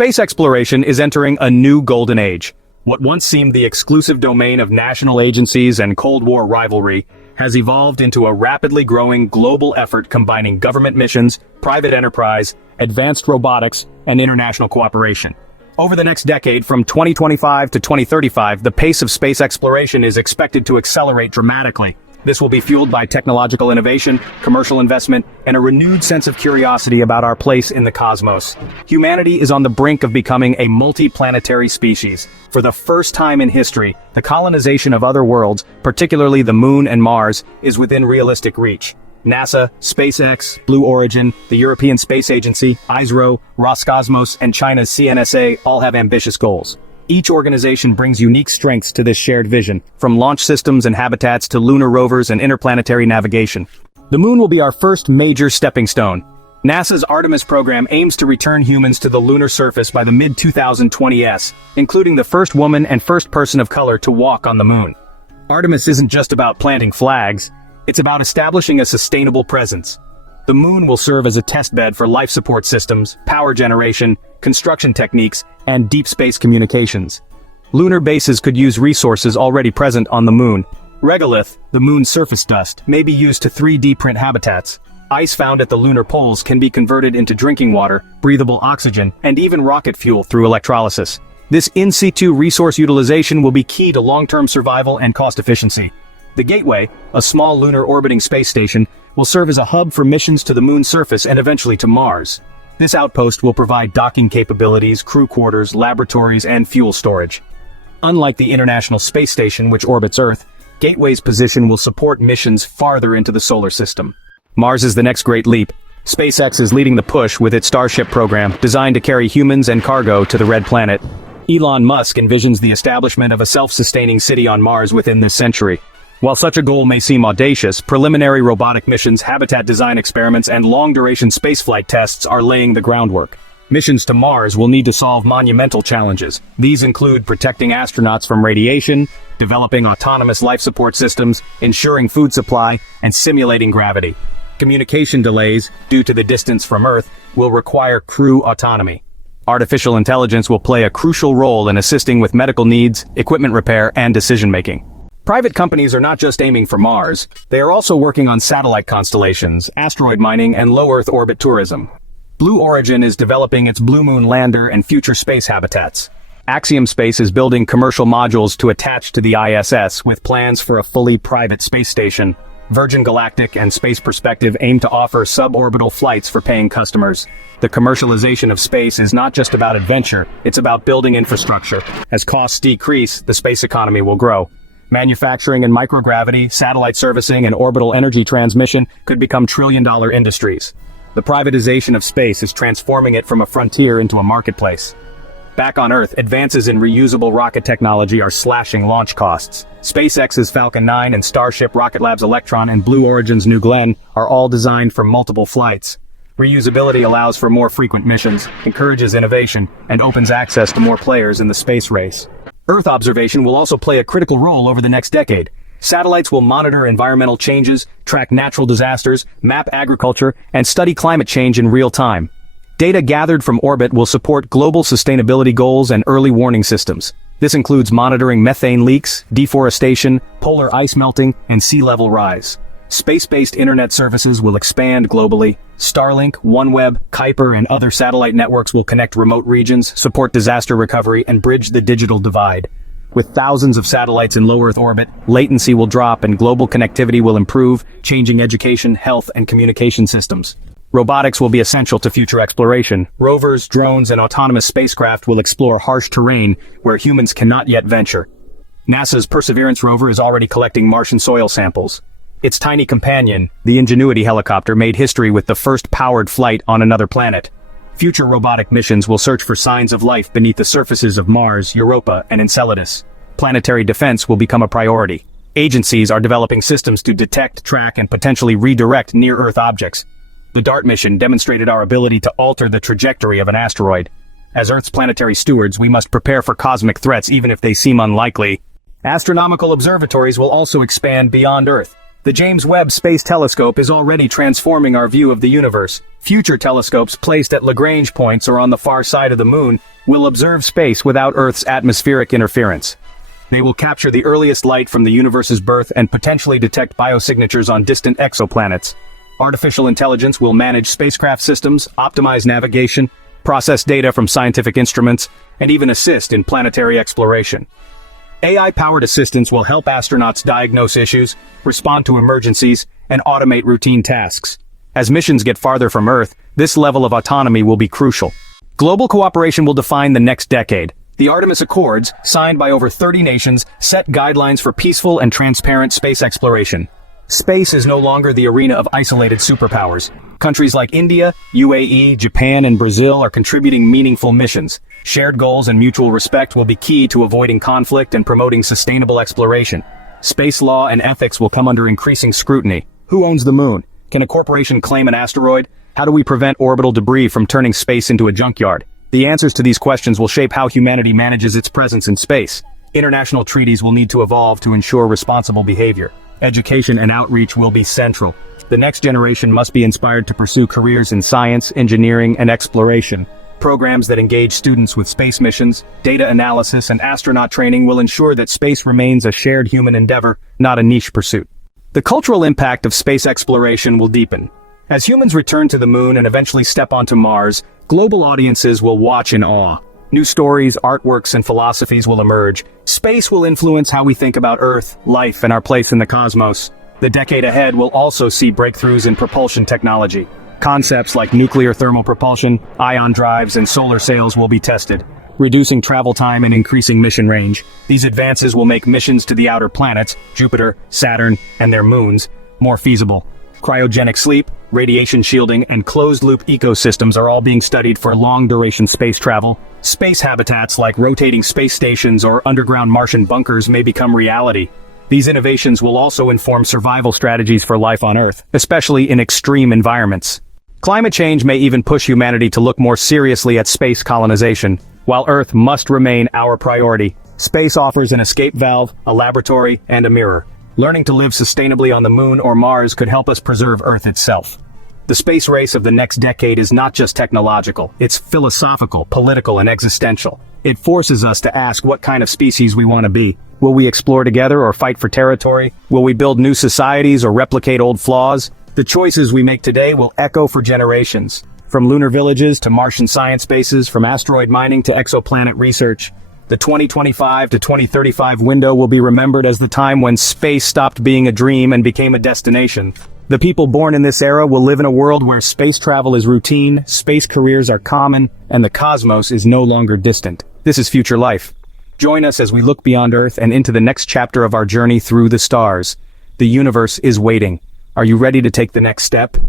Space exploration is entering a new golden age. What once seemed the exclusive domain of national agencies and Cold War rivalry has evolved into a rapidly growing global effort combining government missions, private enterprise, advanced robotics, and international cooperation. Over the next decade, from 2025 to 2035, the pace of space exploration is expected to accelerate dramatically. This will be fueled by technological innovation, commercial investment, and a renewed sense of curiosity about our place in the cosmos. Humanity is on the brink of becoming a multi-planetary species. For the first time in history, the colonization of other worlds, particularly the Moon and Mars, is within realistic reach. NASA, SpaceX, Blue Origin, the European Space Agency, ISRO, Roscosmos, and China's CNSA all have ambitious goals. Each organization brings unique strengths to this shared vision, from launch systems and habitats to lunar rovers and interplanetary navigation. The Moon will be our first major stepping stone. NASA's Artemis program aims to return humans to the lunar surface by the mid-2020s, including the first woman and first person of color to walk on the Moon. Artemis isn't just about planting flags, it's about establishing a sustainable presence. The Moon will serve as a testbed for life support systems, power generation, construction techniques, and deep space communications. Lunar bases could use resources already present on the Moon. Regolith, the Moon's surface dust, may be used to 3D print habitats. Ice found at the lunar poles can be converted into drinking water, breathable oxygen, and even rocket fuel through electrolysis. This in situ resource utilization will be key to long-term survival and cost efficiency. The Gateway, a small lunar orbiting space station, will serve as a hub for missions to the Moon's surface and eventually to Mars. This outpost will provide docking capabilities, crew quarters, laboratories, and fuel storage. Unlike the International Space Station, which orbits Earth, Gateway's position will support missions farther into the solar system. Mars is the next great leap. SpaceX is leading the push with its Starship program, designed to carry humans and cargo to the Red Planet. Elon Musk envisions the establishment of a self-sustaining city on Mars within this century. While such a goal may seem audacious, preliminary robotic missions, habitat design experiments, and long-duration spaceflight tests are laying the groundwork. Missions to Mars will need to solve monumental challenges. These include protecting astronauts from radiation, developing autonomous life support systems, ensuring food supply, and simulating gravity. Communication delays, due to the distance from Earth, will require crew autonomy. Artificial intelligence will play a crucial role in assisting with medical needs, equipment repair, and decision-making. Private companies are not just aiming for Mars, they are also working on satellite constellations, asteroid mining, and low Earth orbit tourism. Blue Origin is developing its Blue Moon lander and future space habitats. Axiom Space is building commercial modules to attach to the ISS with plans for a fully private space station. Virgin Galactic and Space Perspective aim to offer suborbital flights for paying customers. The commercialization of space is not just about adventure, it's about building infrastructure. As costs decrease, the space economy will grow. Manufacturing and microgravity, satellite servicing, and orbital energy transmission could become trillion-dollar industries. The privatization of space is transforming it from a frontier into a marketplace. Back on Earth, advances in reusable rocket technology are slashing launch costs. SpaceX's Falcon 9 and Starship, Rocket Lab's Electron, and Blue Origin's New Glenn are all designed for multiple flights. Reusability allows for more frequent missions, encourages innovation, and opens access to more players in the space race. Earth observation will also play a critical role over the next decade. Satellites will monitor environmental changes, track natural disasters, map agriculture, and study climate change in real time. Data gathered from orbit will support global sustainability goals and early warning systems. This includes monitoring methane leaks, deforestation, polar ice melting, and sea level rise. Space-based internet services will expand globally. Starlink, OneWeb, Kuiper, and other satellite networks will connect remote regions, support disaster recovery, and bridge the digital divide. With thousands of satellites in low Earth orbit, latency will drop and global connectivity will improve, changing education, health, and communication systems. Robotics will be essential to future exploration. Rovers, drones, and autonomous spacecraft will explore harsh terrain where humans cannot yet venture. NASA's Perseverance rover is already collecting Martian soil samples. Its tiny companion, the Ingenuity helicopter, made history with the first powered flight on another planet. Future robotic missions will search for signs of life beneath the surfaces of Mars, Europa, and Enceladus. Planetary defense will become a priority. Agencies are developing systems to detect, track, and potentially redirect near-Earth objects. The DART mission demonstrated our ability to alter the trajectory of an asteroid. As Earth's planetary stewards, we must prepare for cosmic threats even if they seem unlikely. Astronomical observatories will also expand beyond Earth. The James Webb Space Telescope is already transforming our view of the universe. Future telescopes placed at Lagrange points or on the far side of the moon will observe space without Earth's atmospheric interference. They will capture the earliest light from the universe's birth and potentially detect biosignatures on distant exoplanets. Artificial intelligence will manage spacecraft systems, optimize navigation, process data from scientific instruments, and even assist in planetary exploration. AI-powered assistants will help astronauts diagnose issues, respond to emergencies, and automate routine tasks. As missions get farther from Earth, this level of autonomy will be crucial. Global cooperation will define the next decade. The Artemis Accords, signed by over 30 nations, set guidelines for peaceful and transparent space exploration. Space is no longer the arena of isolated superpowers. Countries like India, UAE, Japan, and Brazil are contributing meaningful missions. Shared goals and mutual respect will be key to avoiding conflict and promoting sustainable exploration. Space law and ethics will come under increasing scrutiny. Who owns the moon? Can a corporation claim an asteroid? How do we prevent orbital debris from turning space into a junkyard? The answers to these questions will shape how humanity manages its presence in space. International treaties will need to evolve to ensure responsible behavior. Education and outreach will be central. The next generation must be inspired to pursue careers in science, engineering, and exploration. Programs that engage students with space missions, data analysis, and astronaut training will ensure that space remains a shared human endeavor, not a niche pursuit. The cultural impact of space exploration will deepen. As humans return to the moon and eventually step onto Mars, global audiences will watch in awe. New stories, artworks, and philosophies will emerge. Space will influence how we think about Earth, life, and our place in the cosmos. The decade ahead will also see breakthroughs in propulsion technology. Concepts like nuclear thermal propulsion, ion drives, and solar sails will be tested, reducing travel time and increasing mission range. These advances will make missions to the outer planets, Jupiter, Saturn, and their moons, more feasible. Cryogenic sleep, radiation shielding, and closed-loop ecosystems are all being studied for long-duration space travel. Space habitats like rotating space stations or underground Martian bunkers may become reality. These innovations will also inform survival strategies for life on Earth, especially in extreme environments. Climate change may even push humanity to look more seriously at space colonization. While Earth must remain our priority, space offers an escape valve, a laboratory, and a mirror. Learning to live sustainably on the moon or Mars could help us preserve Earth itself. The space race of the next decade is not just technological, it's philosophical, political, and existential. It forces us to ask what kind of species we want to be. Will we explore together or fight for territory? Will we build new societies or replicate old flaws? The choices we make today will echo for generations. From lunar villages to Martian science bases, from asteroid mining to exoplanet research. The 2025 to 2035 window will be remembered as the time when space stopped being a dream and became a destination. The people born in this era will live in a world where space travel is routine, space careers are common, and the cosmos is no longer distant. This is future life. Join us as we look beyond Earth and into the next chapter of our journey through the stars. The universe is waiting. Are you ready to take the next step?